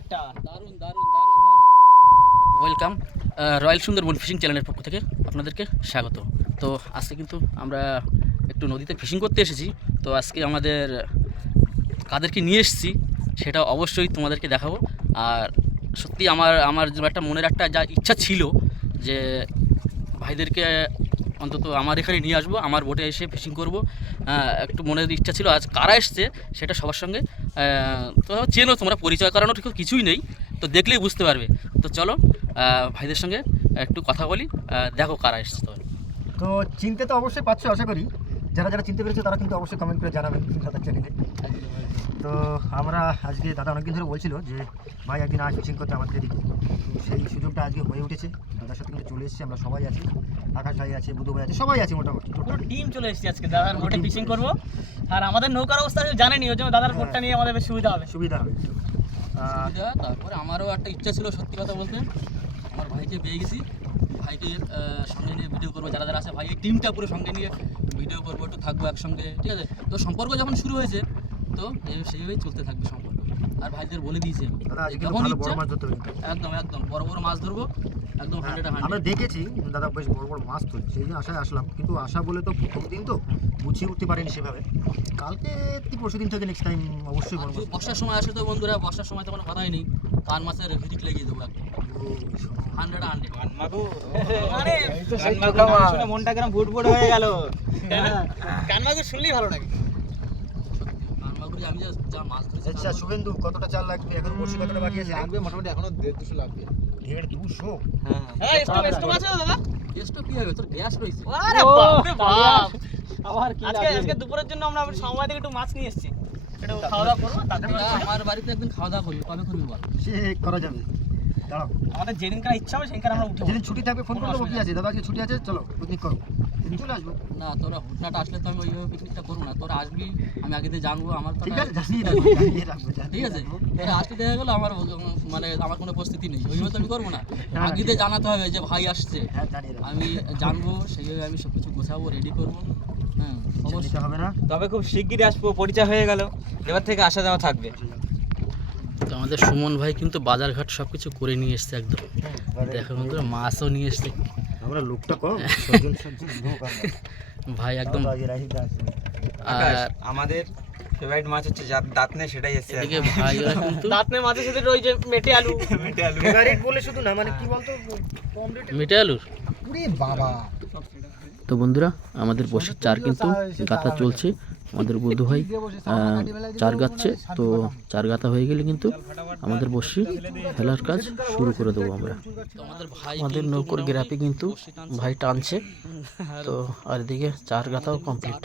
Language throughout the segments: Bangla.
একটা। দারুণ দারুণ ওয়েলকাম রয়্যাল সুন্দরবন ফিশিং চ্যানেলের পক্ষ থেকে আপনাদেরকে স্বাগত। তো আজকে কিন্তু আমরা একটু নদীতে ফিশিং করতে এসেছি। তো আজকে আমাদের কাদেরকে নিয়ে এসেছি, সেটা অবশ্যই তোমাদেরকে দেখাবো। আর সত্যি আমার আমার একটা মনের একটা যা ইচ্ছা ছিল যে ভাইদেরকে অন্তত আমার এখানে নিয়ে আসব, আমার বোটে এসে ফিশিং করব। একটু মনের ইচ্ছা ছিল, আজ কারা এসছে সেটা সবার সঙ্গে। তো চেনো, তোমরা পরিচয় করানো ঠিক কিছুই নেই, তো দেখলেই বুঝতে পারবে। তো চলো ভাইদের সঙ্গে একটু কথা বলি দেখো কারা এসছে তো চিনতে তো অবশ্যই পাচ্ছ আশা করি। যারা যারা চিনতে পেরেছে তারা কিন্তু অবশ্যই কমেন্ট করে জানাবেন সাঁতার চ্যানেলে তো আমরা আজকে দাদা অনেকদিন ধরে বলছিল যে ভাই একদিন আজ ফিশিং করতে আমাদের এদিকে তো সেই সুযোগটা আজকে হয়ে উঠেছে। দাদার সাথে কিন্তু চলে এসেছি আমরা সবাই আছি। আকাশ ভাই আছে বুধু ভাই আছে সবাই আছে মোটামুটি। পুরো টিম চলে এসেছি আজকে দাদার বোটে ফিশিং করব। আর আমাদের নৌকার অবস্থা জানেনি ওই জন্য দাদার বোটটা নিয়ে আমাদের বেশ সুবিধা হবে। সুবিধা হবে। সুবিধা, তারপরে আমারও একটা ইচ্ছা ছিল সত্যি কথা বলতে। আমার ভাইকে পেয়ে গেছি। ভাইকে সঙ্গে নিয়ে ভিডিও করব। যারা যারা আছে ভাই এই টিমটা পুরো সঙ্গে নিয়ে ভিডিও করব একটু থাকব একসঙ্গে ঠিক আছে? তো সম্পর্ক যখন শুরু হয়েছে তো সেইভাবেই চলতে থাকবে সম্পর্ক। আর ভাইদের বলে দিয়েছি যখন ইচ্ছা একদম একদম বড় বড় মাছ ধরবো একদম হান্ড্রেড আমরা দেখেছি দাদা বেশ বড় বড় মাছ তুলে সেই আশায় আসলাম। কিন্তু আশা বলে তো প্রথম দিন তো গুছিয়ে উঠতে পারিনি সেভাবে। কালকে পরশু দিন থেকে নেক্সট টাইম অবশ্যই বর্ষার সময় আসে তো বন্ধুরা বর্ষার সময় তো কোনো কথাই নেই। কান মাছের ভিজিট লেগে দেবো হান্ড্রেড হান্ড্রেড শুনে মনটা কেন ফুট ফুট হয়ে গেল? শুনলেই ভালো লাগে। আমি যা মাছ ধরেছি আচ্ছা শুভেন্দু কতটা চাল লাগবে? এখন পরশু কতটা বাকি আছে? লাগবে মোটামুটি এখনও দেড় দুশো লাগবে। দেড় দুশো? হ্যাঁ। আছে দাদা। টেস্টটা কি হবে? তোর গ্যাস রয়েছে। আরে বাপ রে বাপ। আবার কি আজকে আজকে দুপুরের জন্য আমরা সময় থেকে একটু মাছ নিয়ে এসেছি। আমার বাড়িতে একদিন খাওয়া দাওয়া করবি কবে করবি বল? সে করা যাবে। দাঁড়াও। আমাদের যেদিনকার ইচ্ছা হবে সেদিনকার আমরা উঠে যেদিন ছুটি থাকবে ফোন করে দেবো কি আছে? দাদা আজকে ছুটি আছে? চলো পিকনিক করো। চলে আসব। না তোরা হুটনাটা আসলে তো আমি ওইভাবে পিকনিকটা করব না। তোরা আসবি আমি আগে থেকে জানব আমার ঠিক আছে ঠিক তোরা আসতে দেখা গেলো আমার মানে আমার কোনো উপস্থিতি নেই। ওইভাবে তো আমি করব না। আগে থেকে জানাতে হবে যে ভাই আসছে। হ্যাঁ আমি জানব সেইভাবে আমি সব কিছু গোছাবো রেডি করব। অবশ্যই। হবে না? তবে খুব শিগগিরই আসব পরিচয় হয়ে গেল। এবার থেকে আসা যাওয়া থাকবে। তো আমাদের সুমন ভাই কিন্তু বাজারঘাট সব কিছু করে নিয়ে এসছে একদম। দেখো বন্ধুরা মাছও নিয়ে এসছে। আমরা লোকটা কম। ভাই একদম। আর আমাদের ফেভারিট মাছ হচ্ছে যার দাঁত নেই সেটাই এসছে এদিকে ভাইরা কিন্তু দাঁত নিয়ে মাঝে সাথে ওই যে মেটে আলু। ফেভারিট বলে শুধু না মানে কি বলতো? মিটে আলুর? পুরি বাবা। তো বন্ধুরা, আমাদের বসে চার কিন্তু গাথা চলছে। আমাদের বধু ভাই চার গাচ্ছে। তো চার গাথা হয়ে গেলে কিন্তু আমাদের বসি খেলার কাজ শুরু করে দেবো আমরা। আমাদের নৌকোর গ্রাফি কিন্তু ভাই টানছে। তো আর এদিকে চার গাথাও কমপ্লিট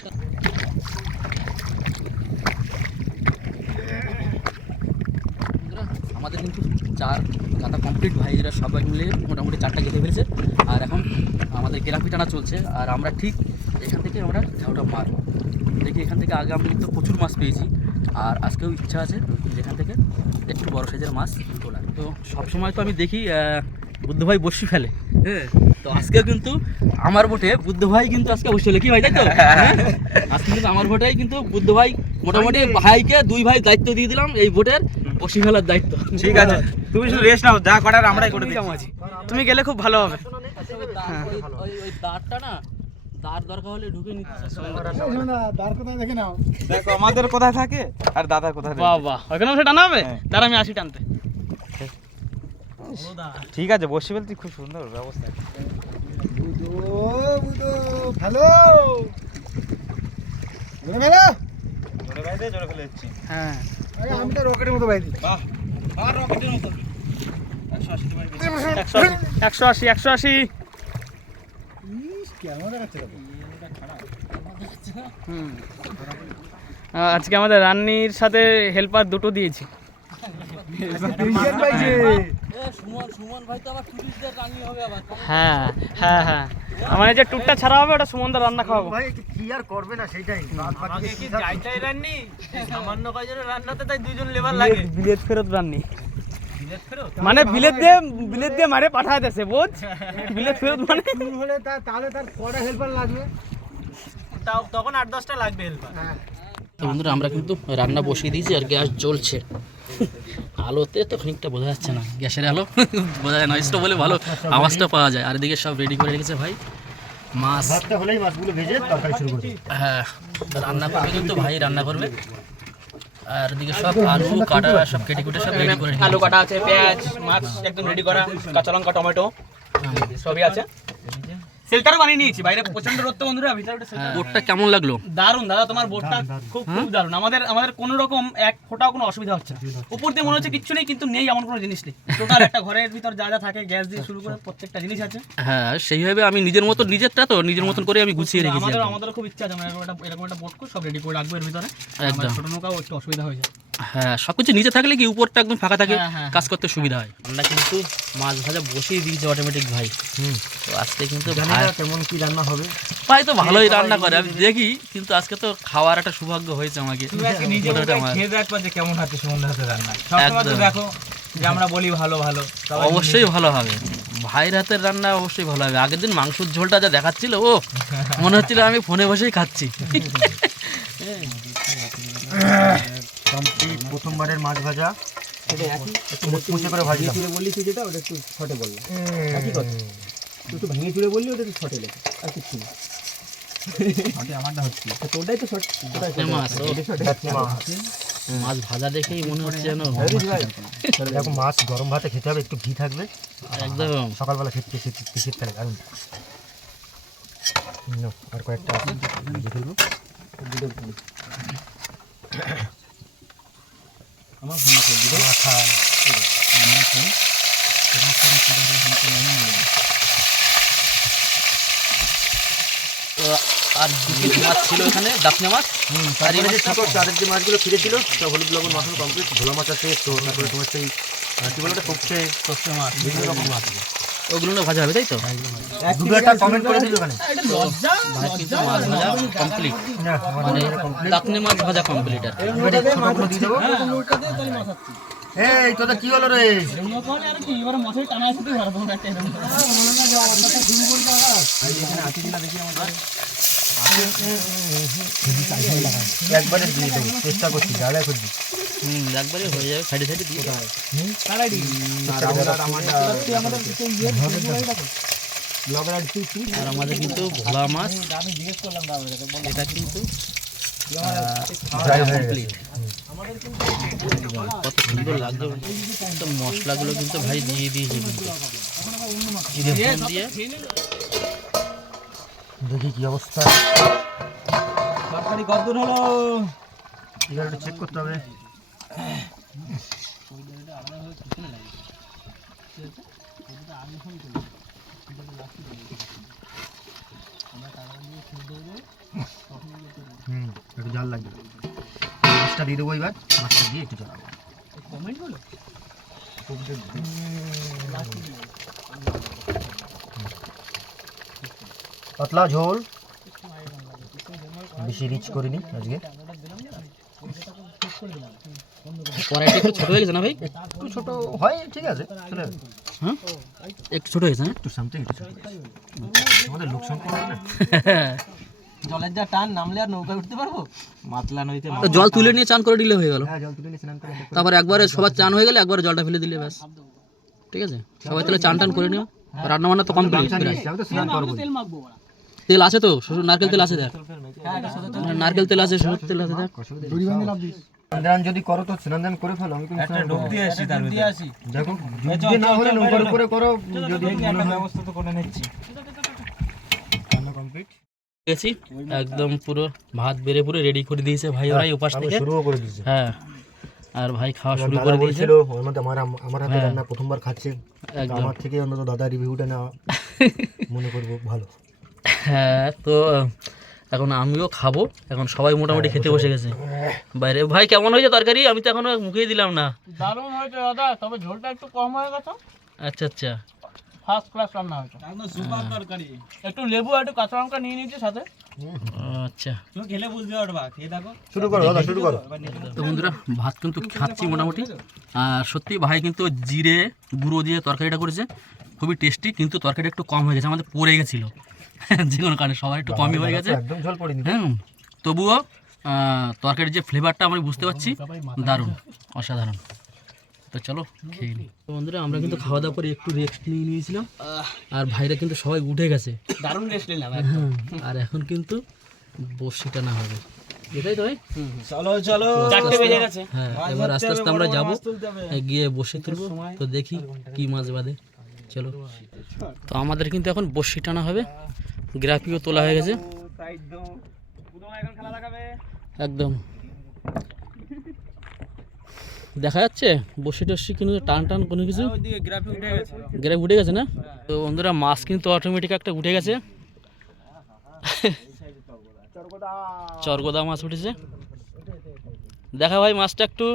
আমাদের কিন্তু চার গাথা কমপ্লিট ভাইরা সবাই মিলে মোটামুটি চারটা গেঁথে ফেলেছে। আর এখন আমাদের গ্রাফি টানা চলছে আর আমরা ঠিক এখান থেকে আমরা ঢেউটা মারবো। দেখি এখান থেকে আগে আমি তো প্রচুর মাছ পেয়েছি আর আজকেও ইচ্ছা আছে যেখান থেকে একটু বড় সাইজের মাছ তোলার। তো সবসময় তো আমি দেখি বুদ্ধ ভাই বসি ফেলে। হ্যাঁ। তো আজকেও কিন্তু আমার ভোটে বুদ্ধ ভাই কিন্তু আজকে বসে ফেলে। কি ভাই তাই তো? হ্যাঁ? আজকে কিন্তু আমার ভোটেই কিন্তু বুদ্ধ ভাই মোটামুটি ভাইকে দুই ভাই দায়িত্ব দিয়ে দিলাম এই বোটের। বসি ফেলার দায়িত্ব। ঠিক আছে। তুমি শুধু রেস্ট নাও যা করার আমরাই করে দিচ্ছি। তুমি গেলে খুব ভালো হবে। ওই- দাঁড়টা না দাঁড় দরকার হলে ঢুকে নিতে আমাদের কোথায় থাকে আর দাদা কোথায় থাকে। বাহ বাহ ওখানে বসে টানা হবে? হ্যাঁ। দাঁড়া আমি আসি টানতে। ঠিক আছে বসি বলতে খুব সুন্দর ব্যবস্থা। হ্যালো ঘুরে জোরে বাইরে জোরে ফেলে হ্যাঁ। আমি তো রকেটের মতো বাইরে। বাহ রকেটের মতো। একশো আশি একশো আশি আজকে আমাদের রান্নির সাথে হেল্পার দুটো দিয়েছি। পাইছে এ, সুমন সুমন ভাই তো আবার টুরিস্টদের রানি হবে আবার হ্যাঁ হ্যাঁ হ্যাঁ। আমার যে টুরটা ছাড়া হবে ওটা সুমনদা রান্না খাওয়াবো। ভাই কি আর করবে না সেটাই। বাকি কি থাকবে? রান্নি? সামান্য কয়জনের রান্নাতে তাই দুইজন লেবার লাগে। বিলেত ফেরত রান্নি। মানে বিলেত দিয়ে বিলেত দিয়ে মারে পাঠায় দেছে বুঝ? বিলেত ফেরত মানে? হলে তার তাহলে তার কটা হেল্পার লাগবে। তাও তখন আট দশটা লাগবে হেল্পার তো বন্ধুরা আমরা কিন্তু রান্না বসিয়ে দিয়েছি আর গ্যাস জ্বলছে। আলোতে তো খানিকটা বোঝা যাচ্ছে না। গ্যাসের আলো? বোঝা যায় না স্টোভ বলে ভালো। আওয়াজটা পাওয়া যায়। আর এদিকে সব রেডি করে রেখেছে ভাই। মাছ। ভাতটা হলেই মাছগুলো ভেজে তরকারি শুরু করবে। হ্যাঁ রান্না করবে কিন্তু ভাই রান্না করবে। আর এদিকে সব আলু কাটা সব কেটে কুটে সব রেডি করে আলু কাটা আছে পেঁয়াজ মাছ একদম রেডি করা কাঁচা লঙ্কা টমেটো সবই আছে। বানিয়ে নিয়েছি। বাইরে প্রচণ্ড রোদ তো বন্ধুরা ভিতরে বোটটা কেমন লাগল? দারুণ দাদা তোমার বোটটা খুব খুব দারুণ আমাদের আমাদের কোনো রকম এক ফোটাও কোনো অসুবিধা হচ্ছে না। উপর দিয়ে মনে হচ্ছে কিচ্ছু নেই কিন্তু নেই এমন কোনো জিনিস নেই। টোটাল একটা ঘরের ভিতর যা যা থাকে গ্যাস দিয়ে শুরু করে প্রত্যেকটা জিনিস আছে। হ্যাঁ সেইভাবে আমি নিজের মতো নিজেরটা তো নিজের মতন করে আমি গুছিয়ে রেখেছি আমাদের। আমাদেরও খুব ইচ্ছা আছে আমরা এরকম একটা এরকম একটা বোট করে সব রেডি করে রাখব এর ভিতরে। একদম। ছোট নৌকাও একটু অসুবিধা হয়ে যায়। হ্যাঁ সবকিছু নিচে থাকলে কি উপরটা একদম ফাঁকা থাকে হ্যাঁ, হ্যাঁ, কাজ করতে সুবিধা হয়। আমরা কিন্তু মাছ ভাজা বসিয়ে দিয়েছি অটোমেটিক ভাই। হুম। তো আজকে কিন্তু ভাই কেমন কি রান্না হবে? তো ভালোই রান্না করে আমি দেখি কিন্তু আজকে তো খাওয়ার একটা সৌভাগ্য হয়েছে আমাকে। খেয়ে দেখবা যে কেমন হাতে সুমন হাতে রান্না। সবসময় তো দেখো যে আমরা বলি ভালো ভালো। অবশ্যই ভালো হবে। ভাইয়ের হাতের রান্না অবশ্যই ভালো হবে। আগের দিন মাংসের ঝোলটা যা দেখাচ্ছিল ও মনে হচ্ছিল আমি ফোনে বসেই খাচ্ছি। প্রথমবারের মাছ ভাজা। একটু মুচমুচে করে ভাজলাম। বললি তুই যেটা ওটা একটু শর্টে বললাম। একই কথা। একটু ভেঙে চুড়ে বললি ওটা একটু শর্টে লেখা আর কিছু না। তো তো মাছ ভাজা দেখেই মনে হচ্ছে যেন দেখো মাছ গরম ভাতে খেতে হবে একটু ঘি থাকবে একদম। সকালবেলা শীত শীতকালে আর কয়েকটা আছে। ভেজে ফেলব মাথা তো আর দু মাছ ছিল এখানে দাপনে মাছ। আর মাছটা ছোট চারের যে মাছগুলো ফিরেছিল সব হলুদ লবণ কমপ্লিট ভোলা মাছ আছে তো তারপরে তোমার সেই কি বলে ওটা মাছ। বিভিন্ন রকম মাছ আছে। ওগুলো না ভাজা হবে তাই তো? দুটো একটা কমেন্ট করে দিল ওখানে। ভাই কিন্তু মাছ ভাজা কমপ্লিট মানে মনে দাপনে মাছ ভাজা কমপ্লিট আর কি। এবারে ছোটগুলো দিয়ে দেবো। এই তোদের কি হলো রে? একবারে দিয়ে দেবো চেষ্টা করছি জায়গা খুঁজছি হুম একবারে হয়ে যাবে সাইডে সাইডে দিয়ে দাও। আর আমাদের কিন্তু ভোলা মাছ এটা কিন্তু Dry হয়ে কমপ্লিট কত সুন্দর লাগছে তো মশলাগুলো কিন্তু ভাই দিয়ে দিয়েছি কিন্তু। দিয়ে। দেখি কি অবস্থা। তরকারি কতদূর হলো। এবার চেক করতে হবে। জাল লাগবে। মাছটা দিয়ে দেবো এবার মাছটা দিয়ে একটু জ্বালাবো। পাতলা ঝোল। বেশি রিচ করিনি আজকে। কড়াইটা একটু ছোট হয়ে গেছে না ভাই? একটু ছোট হয় ঠিক আছে চলে হ্যাঁ? একটু ছোট হয়েছে না? একটু সামথিং একটু ছোট আমাদের লোক সংখ্যা না জলের যা টান নামলে আর নৌকায় উঠতে পারব? মাতলা নদীতে জল তুলে নিয়ে চান করে দিলে হয়ে গেল। হ্যাঁ জল তুলে নিয়ে স্নান করে তারপর একবারে সবার চান হয়ে গেলে একবারে জলটা ফেলে দিলে ব্যাস। ঠিক আছে? সবাই তাহলে চান টান করে নিও। রান্না বান্না তো কমপ্লিট স্নান করব তেল মাখবো তেল আছে তো? শুধু নারকেল তেল আছে দেখ। নারকেল তেল আছে সরষের তেল আছে দেখ। স্নান যদি করো তো স্নান দান করে ফেলো আমি কিন্তু স্নান করব। দিয়ে আসি তার ভিতরে। দেখো যদি না হলে নৌকার উপরে করো যদি ব্যবস্থা তো করে নিচ্ছি। কমপ্লিট গেছি একদম পুরো ভাত বেড়ে পুরো রেডি করে দিয়েছে ভাই ওরাই উপাস থেকে। শুরুও করে দিয়েছি। হ্যাঁ আর ভাই খাওয়া শুরু করে দিয়েছে। বলছিল ওর মধ্যে আমার আমার হাতে হ্যাঁ। রান্না প্রথমবার খাচ্ছে। আমার থেকে অন্তত দাদা রিভিউটা নেওয়া। মনে করব ভালো। হ্যাঁ তো এখন আমিও খাব। এখন সবাই মোটামুটি খেতে বসে। গেছে। বাইরে ভাই কেমন হয়েছে তরকারি? আমি তো এখনও মুখেই দিলাম না। দারুণ হয়েছে দাদা তবে ঝোলটা একটু কম হয়ে গেছে। আচ্ছা আচ্ছা। ফার্স্ট ক্লাস রান্না হয়েছে একদম সুপার তরকারি। একটু লেবু একটু কাঁচা লঙ্কা নিয়ে নিয়েছি সাথে। আচ্ছা। তুমি খেলে বুঝতে পারবা খেয়ে দেখো। শুরু করো দাদা শুরু করো। তো বন্ধুরা ভাত কিন্তু খাচ্ছি মোটামুটি। আর সত্যি ভাই কিন্তু জিরে গুঁড়ো দিয়ে তরকারিটা করেছে। খুবই টেস্টি কিন্তু তরকারিটা একটু কম হয়ে গেছে আমাদের পড়ে গেছিল। যে কোনো কারণে সবার একটু কমই হয়ে গেছে। একদম ঝোল পড়েনি। হ্যাঁ তবুও তরকারির যে ফ্লেভারটা আমি বুঝতে পারছি দারুণ অসাধারণ। তো চলো খেয়ে নিই তো বন্ধুরা আমরা কিন্তু খাওয়া দাওয়া করে একটু রেস্ট নিয়ে নিয়েছিলাম। আর ভাইরা কিন্তু সবাই উঠে গেছে। দারুণ রেস্ট নিলাম হ্যাঁ, আর এখন কিন্তু বসি টানা হবে। এটাই তো ভাই? চলো চলো। চারটে বেজে গেছে। হ্যাঁ এবার আস্তে আস্তে আমরা যাব। গিয়ে বসে তুলবো। তো দেখি কি মাছ বাঁধে। চলো। তো আমাদের কিন্তু এখন বসি টানা হবে। গ্রাফিও তোলা হয়ে গেছে। একদম। দেখা যাচ্ছে? বসে টসি কিন্তু টান টান কোনো কিছু। গেছে। গ্রাফ উঠে গেছে না? তো বন্ধুরা মাছ কিন্তু অটোমেটিক একটা উঠে গেছে। চরগোদা মাছ উঠেছে। দেখা ভাই মাছটা একটু।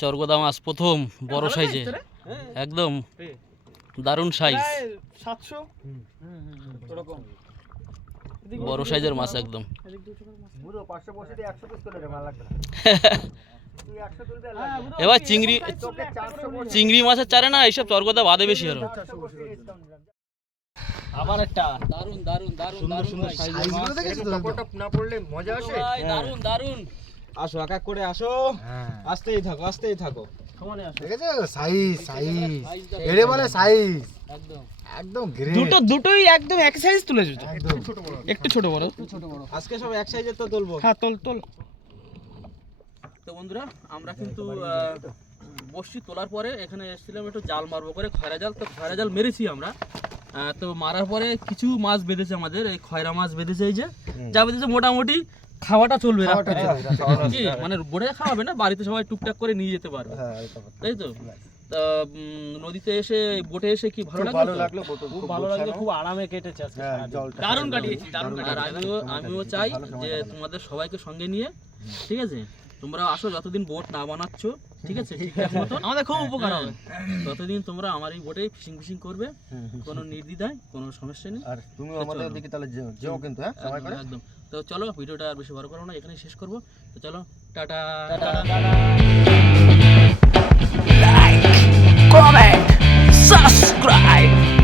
চরগোদা মাছ প্রথম বড় সাইজে একদম। দারুণ সাইজ সাতশো। বড় সাইজের মাছ একদম। না। এবার চিংড়ি চিংড়ি মাছের চারে না এইসব চরগোদা বাদে বেশি দিলাম। আবার একটা দারুণ দারুণ দারুণ দারুণ ভাই সাইজগুলো দেখেছিস তো? কাপড়টা না পড়লে মজা আসে? ভাই, দারুণ দারুণ। আসো এক এক করে আসো। আসতেই থাকো আসতেই থাকো। দেখেছ সাইজ সাইজ সাইজ এড়ে বলে সাইজ একদম। একদম গ্রে দুটো দুটোই একদম এক সাইজ তুলেছো একটু ছোট বড়। আজকে সব এক সাইজের তো তুলবো। হ্যাঁ তোল তোল। তো বন্ধুরা আমরা কিন্তু আহ, বড়শি তোলার পরে। এখানে এসেছিলাম একটু জাল মারবো করে খয়রা জাল। তো খয়রা জাল মেরেছি আমরা। তো মারার পরে কিছু মাছ বেঁধেছে আমাদের। এই খয়রা মাছ বেঁধেছে এই যে। যা বেঁধেছে মোটামুটি। খাওয়াটা চলবে। কি? মানে বোটে খাওয়াবে না? বাড়িতে সবাই টুকটাক করে নিয়ে যেতে পারবে। হ্যাঁ। তাই তো? তা নদীতে এসে বোটে এসে কি ভালো লাগল লাগল খুব ভালো লাগল খুব আরামে কেটেছে আজকে হ্যাঁ দারুণ কাটিয়েছি দারুণ আর আমিও আমিও চাই যে তোমাদের সবাইকে সঙ্গে নিয়ে ঠিক আছে? তোমরা আসো যতদিন বোট না বানাচ্ছ ঠিক আছে? ঠিকঠাক মতো আমাদের খুব উপকার হবে। ততদিন তোমরা আমার এই বোটে ফিশিং ফিশিং করবে কোনো নির্দ্বিধায় কোনো সমস্যা নেই। আর তুমি আমাদের দিকে তাহলে যেও কিন্তু হ্যাঁ সময় করে। একদম, তো চলো ভিডিওটা আর বেশি বড় করো না এখানেই শেষ করব। তো চলো টাটা। comment, subscribe.